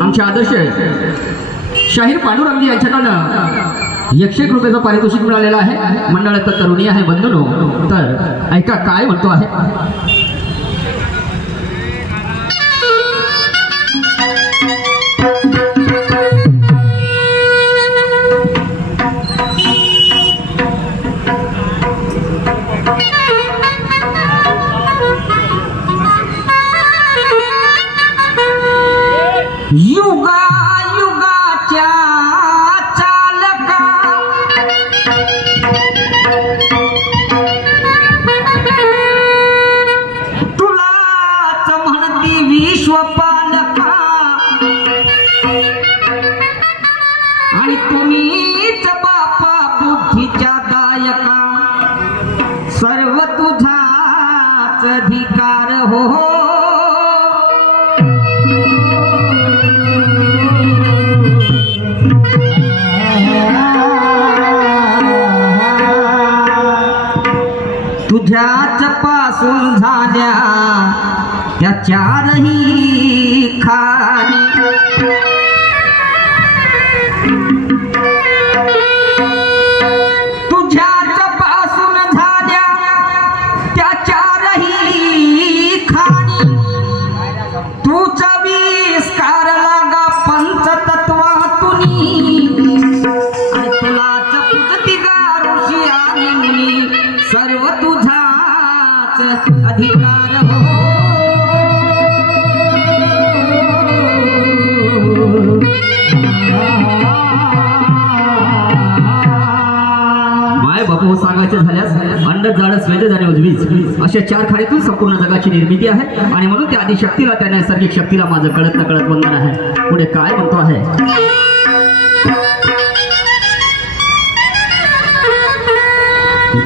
आमचे आदर्श शाहीर पांडुरंग यांच्याकडून 101 रुपयाचं पारितोषिक मिळालेलं आहे। मंडळात तरुणी आहे बंधूंनो, तर ऐका काय म्हणतो आहे। युगा युगाच्या चालका तुलाच म्हणती विश्वपालका आणि तुम्हीच बापा बुद्धीच्या दायका सर्व तुझाच अधिकार हो। तुझ्याच पासून झाल्या त्या चारही खाणी तुझ्याच पासून झाल्या त्या चारही खाणी तूच विस्कार लागा पंचतत्वातुनी आणि तुलाच पूजती ऋषी आणि मुनी सर्व तुझाच अधिकार हो। माय बापू सांगायचे झाल्यास अंड जाड स्वेद जाणे उजवीच अशा 4 खाडीतून संपूर्ण जगाची निर्मिती आहे आणि म्हणून त्या आदिशक्तीला त्या नैसर्गिक शक्तीला माझं कळत नकळत वंदन आहे। पुढे काय म्हणतो आहे।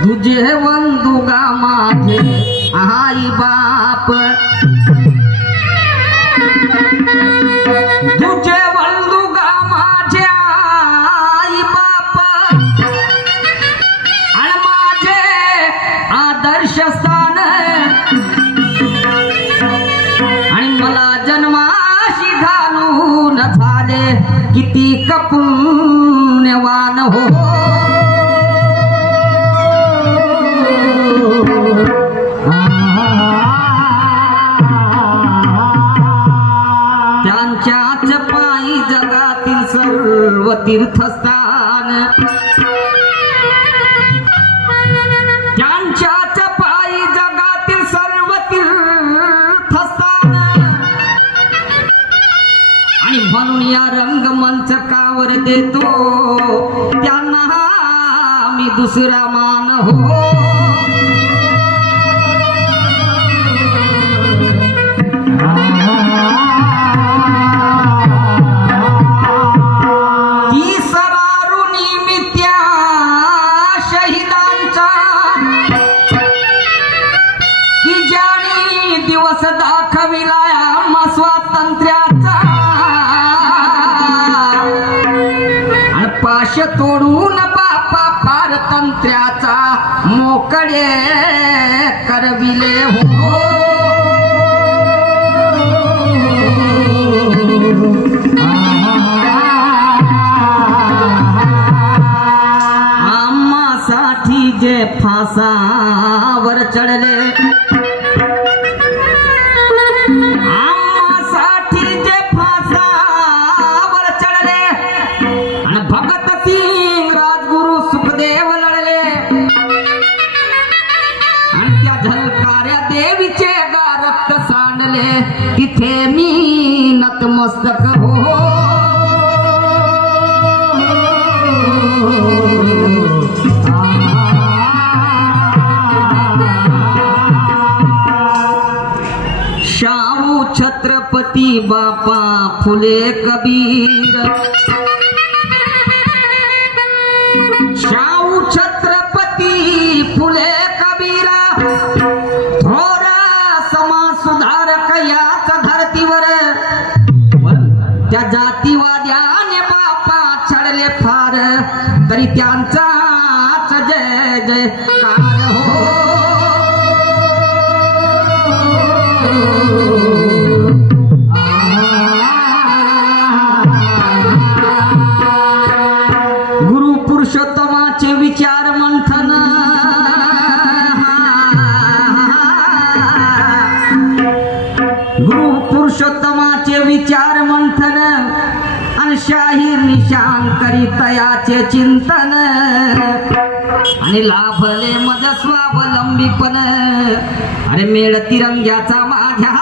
तुझे वंदुगा माझे आई बाप तुझे वंदुगा माझे आई बाप आणि माझे आदर्श स्थान आणि मला जन्माशी घालून झाले किती पुण्यवान हो। त्यांच्याच पायी जगातील सर्व तीर्थस्थान त्यांच्याच पायी जगातील सर्व तीर्थस्थान आणि म्हणून या रंगमंचकावर देतो त्यांना मी दुसरा मान हो। तोडून बापा पारतंत्र्याचा मोकळे करविले हो. आम्हासाठी जे फासावर चढले, तिथे मी नतमस्तक हो. शाहू छत्रपती बापा फुले कबीर, शाहू छत्रपती फुले कबीरा थोरा समाज सुधारक याच धरतीवर. त्या जातीवाद्याने बापा छळले फार, तरी त्यांचाच जय जयकार हो. गुरु पुरुषोत्तमाचे विचार मंथन, गुरु पुरुषोत्तमाचे विचार मंथन आणि शाहीर निशान करीतयाचे चिंतन आणि लाभले मज स्वावलंबीपण. अरे मेळ तिरंग्याचा माझ्या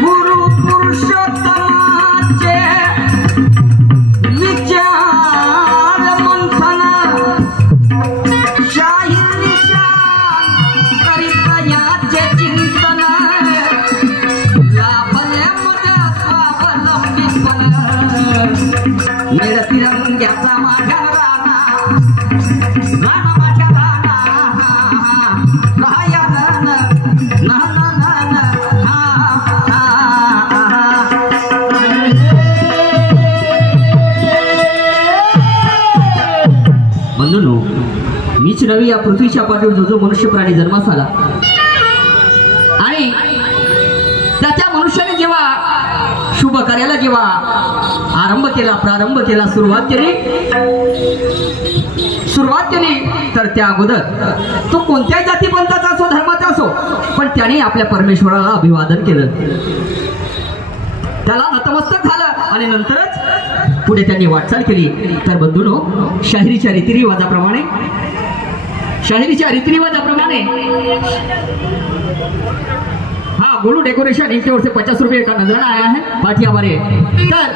गुरु पुरुषोत्तमाचे विचार मंथन, शाहीर निशान करीतयाचे चिंतन, लाभले मज स्वावलंबीपण. मेळ तिरंग्याचा माझ्या राणा, राणा माझ्या राणा, राया ना ना ना ना. बंधूंनो, मीच नवी या पृथ्वीच्या पाठीवर जो जो मनुष्य प्राणी जन्मास आला आणि त्या मनुष्याने जेव्हा शुभ कार्याला जेव्हा आरंभ केला, प्रारंभ केला, सुरुवात केली तर त्या अगोदर तो कोणत्याही जातीपंथाचा असो, धर्माचा असो, पण त्याने आपल्या परमेश्वराला अभिवादन केलं, त्याला नतमस्तक झालं आणि नंतरच पुढे त्यांनी वाटचाल केली. तर बंधूंनो, शाहिरीच्या रीतिरिवाजाप्रमाणे हाँ गोलू डेकोरेशन इनकी ओर से 50 रुपये का नजराना आया है पाठी हमारे. तर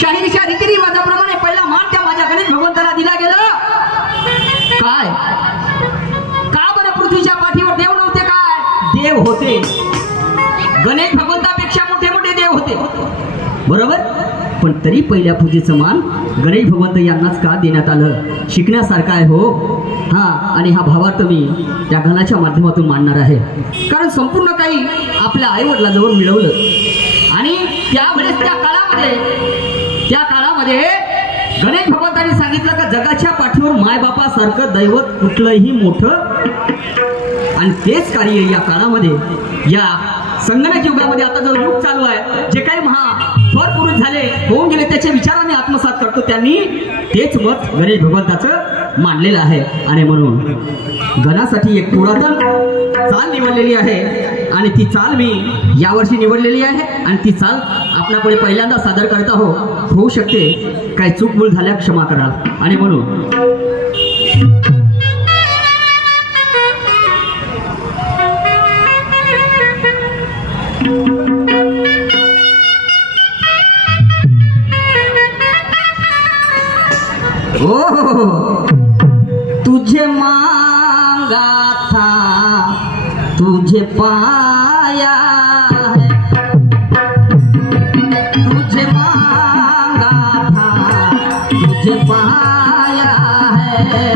शाहिरीच्या रीतिरिवाजाप्रमाणे पहिला मान त्या माझ्या गणेश भगवंताला दिला गेला. काय का बरं पृथ्वीच्या पाठीवर देव नव्हते? काय देव होते, गणेश भगवंतापेक्षा मोठे मोठे देव होते, बरोबर. पण तरी पहिल्या पूजेचं मान गणेश भगवंत यांनाच का देण्यात आलं? शिकण्यासारखं आहे हो. हा, आणि हा भावार्थ मी या गाण्याच्या माध्यमातून मांडणार आहे. कारण संपूर्ण काही आपल्या आईवडिलांजवळ मिळवलं आणि त्यावेळेस त्या काळामध्ये गणेश भगवंतांनी सांगितलं का जगाच्या पाठीवर मायबापासारखं दैवत कुठलंही मोठं आणि तेच कार्य या काळामध्ये या संगणक युगामध्ये आता जो युग चालू आहे, जे काही महाफर पुरुष झाले होऊन गेले त्याचे विचाराने आत्मसात करतो, त्यांनी तेच मत गणेश भगवंताचं मांडलेलं आहे. आणि म्हणून गणासाठी एक पुरातन चाल निवडलेली आहे आणि ती चाल मी यावर्षी निवडलेली आहे आणि ती चाल आपल्यापुढे पहिल्यांदा सादर करत होऊ शकते. काही चूकभूल झाल्या क्षमा करा. आणि म्हणून तुझे मांगा था तुझे पाया है, तुझे मांगा था तुझे पाया है,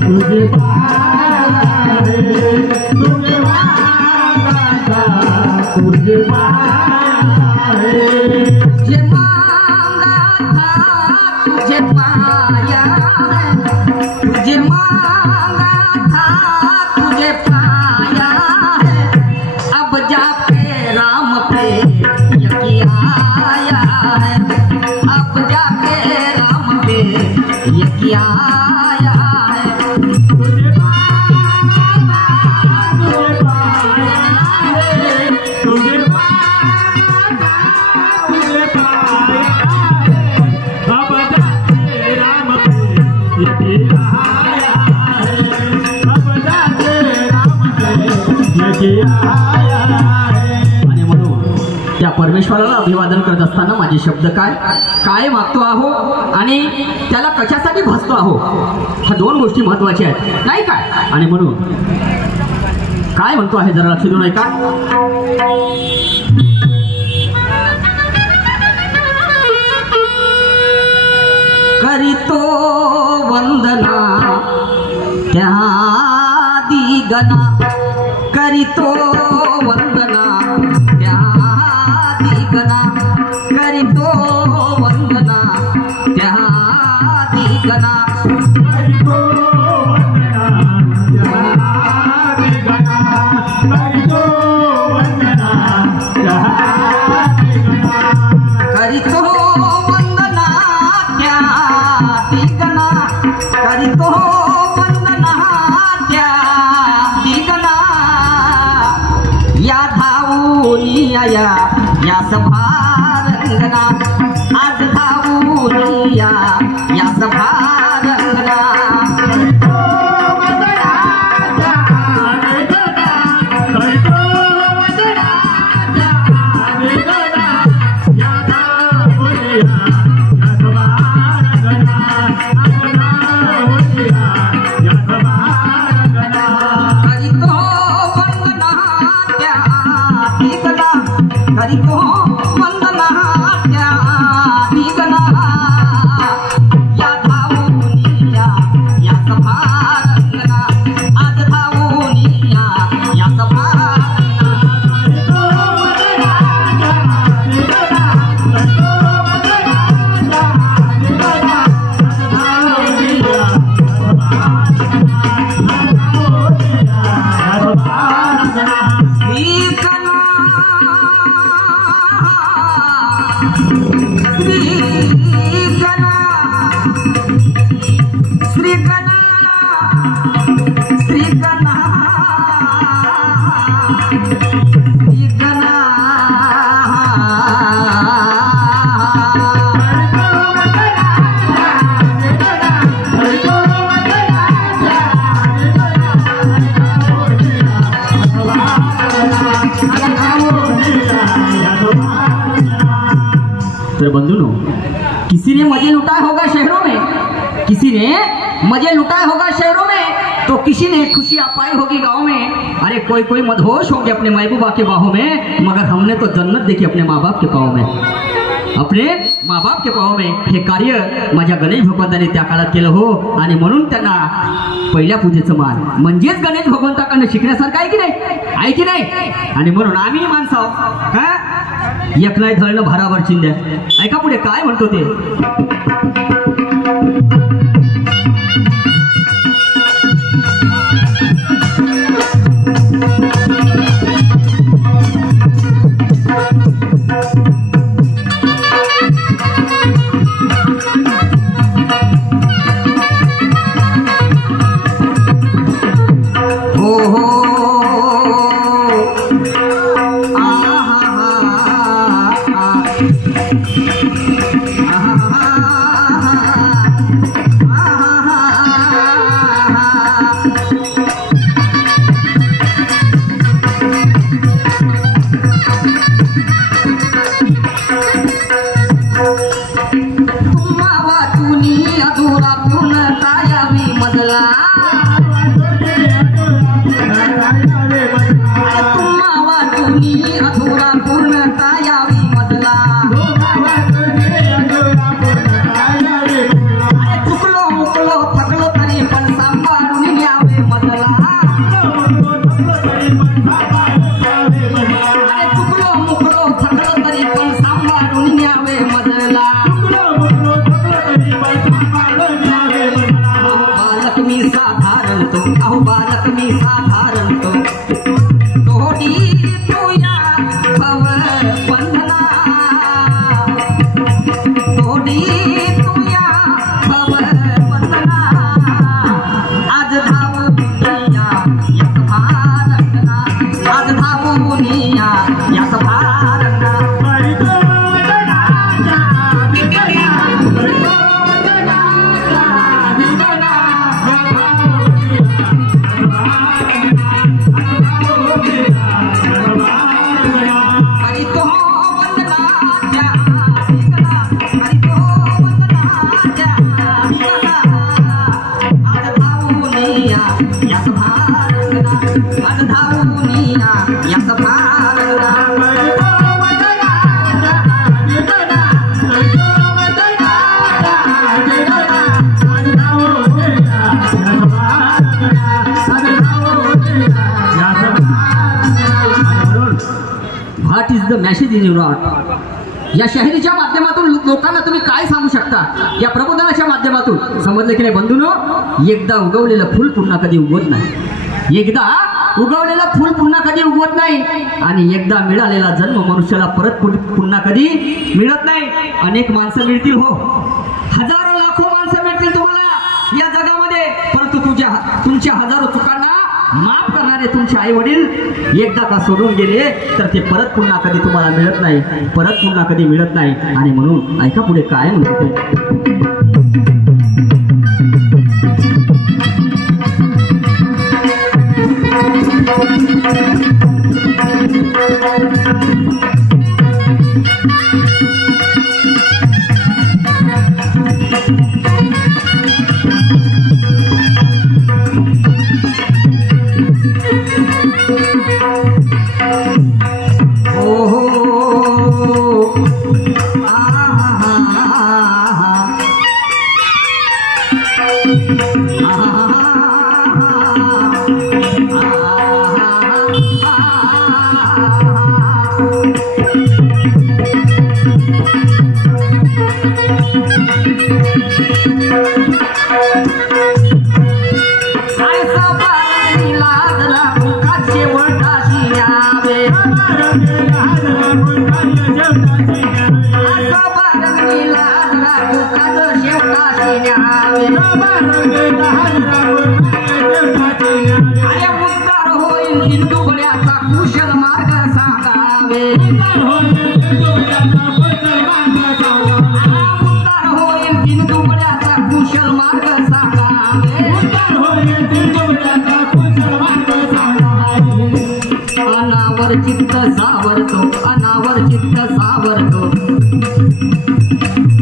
तुझे पाया है, तुझे मांगा था तुझे पाया है, तुझे मांगा था तुझे पाया है, तुझे मांगा था तुझे पाया है, अब जाके राम पे यकीन आया है, अब जाके राम पे यकीन आया है, तुझे मांगा था तुझे पाया है, तुझे मांगा था तुझे पाया है, अब जाके राम पे यकीन आया है, अब जाके राम पे यकीन आया है. आणि म्हणून त्या परमेश्वराला अभिवादन करत असताना माझे शब्द काय मागतो आहो आणि त्याला कशासाठी भजतो आहो, ह्या दोन गोष्टी महत्वाच्या आहेत, नाही काय. आणि म्हणून काय म्हणतो आहे जरा लक्ष देऊन ऐका. करीतो वंदना त्या दिगना, करीतो वंदना त्या दिगना, करीतो वंदना त्या दिगना, करीतो वंदना त्या दिगना, करीतो वंदना त्या दिगना, करीतो वंदना त्या दिगना, करीतो वंदना त्या दिगना, या धावूनी या सभा रंगना, आज धावूनी या सभा रंगना, करीतो वंदना त्या दिगना, करीतो वंदना त्या दिगना, या धावूनी या सभा रंगना, आज धावूनी या सभा रंगना, करीतो वंदना त्या दिगना, करीतो वंदना त्या दिगना, या धावूनी या सभा रंगना, आज धावूनी या सभा रंगना, करीतो वंदना त्या दिगना, करीतो वंदना त्या दिगना, आज धावूनी या सभा रंगना, आज धावूनी या सभा रंगना. श्री गणा श्री गणा श्री गणा तो बंधुओं, किसी ने मजे लुटाया होगा शहरों में, किसी ने मजे लुटाया होगा शहरों में, तो किसी ने खुशी पाई होगी गाँव में. अरे कोई मदहोश होंगे अपने महबूबा के बाहों में, मगर हमने तो जन्नत देखी अपने माँ बाप के पाँव में, अपने माँ बाप के पाँव में. हे कार्य माझ्या गणेश भगवंताने त्या काळात केलं हो. आणि म्हणून त्यांना पहिल्या पूजेचं मान म्हणजेच गणेश भगवंताकडनं शिकण्यासारखं आहे की नाही, आहे की नाही. आणि म्हणून आम्ही माणसं एक नाही धळणं भाराभर चिंध्या. ऐका पुढे काय म्हणतो ते. अरे चुकलो मुकलो थकलो तरी पण सांभाळून न्यावे मजला बालक मी साधारण तो अहो बालक मी साधारण तो तोडी तुया भव वंदना तोडी तुया भव वंदना आज धावू दुनिया यस भारतना आज धावू दुनिया यस भारतना What is the message in your heart? या शाहिरीच्या माध्यमातून लोकांना तुम्ही काय सांगू शकता? या प्रबोधनाच्या माध्यमातून समजले की नाही बंधूंनो? एकदा उगवलेलं फूल पुन्हा कधी उगवत नाही. एकदा उगवलेलं फूल पुन्हा कधी उगवत नाही आणि एकदा मिळालेला जन्म मनुष्याला परत पुन्हा कधी मिळत नाही. अनेक माणसं मिळतील हो, हजारो लाखो माणसं मिळतील तुम्हाला या जगामध्ये, परंतु तुमच्या हजारो चुकांना माफ करणारे तुमचे आई वडील एकदा का सोडून गेले तर ते परत पुन्हा कधी तुम्हाला मिळत नाही, परत पुन्हा कधी मिळत नाही. आणि म्हणून ऐका पुढे काय म्हणतो. चित्त सावरतो अनावर चित्त सावरतो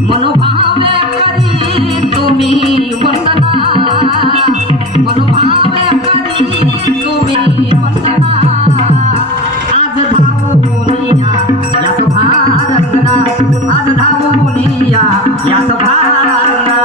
मनोभावे करी तुम्ही वंदना मनोभावे करी तुम्ही वंदना आज धावूनिया यास भारतना आज धावूनिया यास भारतना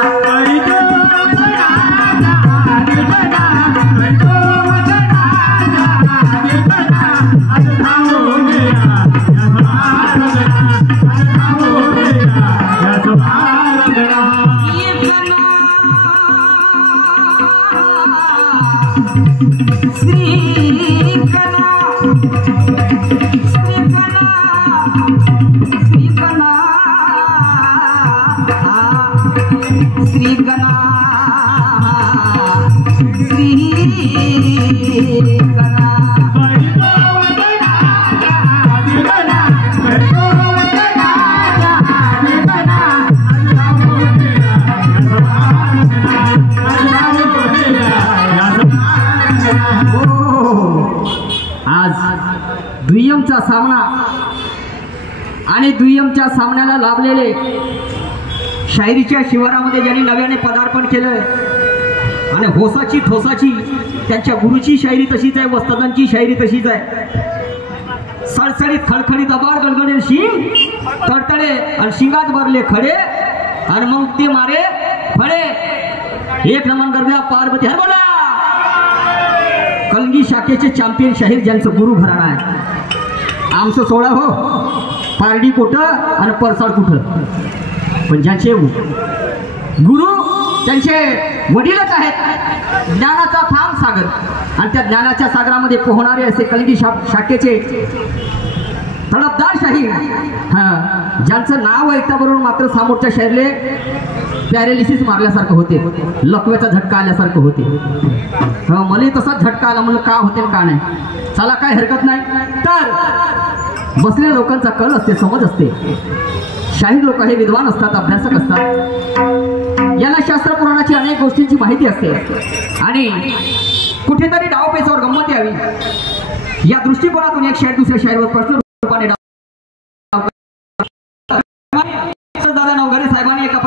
दुय्यमचा सामना आणि दुय्यमच्या सामन्याला लाभलेले शायरीच्या शिवारामध्ये ज्यांनी नव्याने पदार्पण केलं आणि होसाची ठोसाची त्यांच्या गुरुची शायरी तशीच आहे, वस्तादांची शायरी तशीच आहे. सळसळीत खळखळीत अबाड गडगडे शिंग तडतडे आणि शिंगात भरले खडे आणि मग ते मारे फळे. एक नमन कर द्या पार्वती हर बोला. कलगी शाखेचे चॅम्पियन शाहीर ज्यांचं गुरु घराणा आहे. आमचं सोळा हो पारडी कुठं आणि परसाड कुठं, पण ज्याचे गुरु त्यांचे वडीलच आहेत. ज्ञानाचा थांब सागर आणि त्या ज्ञानाच्या सागरामध्ये पोहणारे असे कलगी शाखेचे तडफदार शाहीर, ज्यांचं नाव ऐकल्याबरोबर मात्र समोरच्या शाहीरले पॅरालिसिस मारल्यासारखं होते, लकव्याचा झटका आल्यासारखं होते. मला तसाच झटका आला, म्हणलं का होते का नाही. चला काय हरकत नाही. तर बसलेल्या लोकांचा कल असते, समज असते. शाहीर लोक हे विद्वान असतात, अभ्यासक असतात. याला शास्त्र पुराणाची अनेक गोष्टींची माहिती असते आणि कुठेतरी डावपेचावर गंमत यावी या दृष्टिकोनातून एक शाहीर दुसऱ्या शाहीरवर प्रश्न रूपाने दादा नवघरे साहेबांनी एका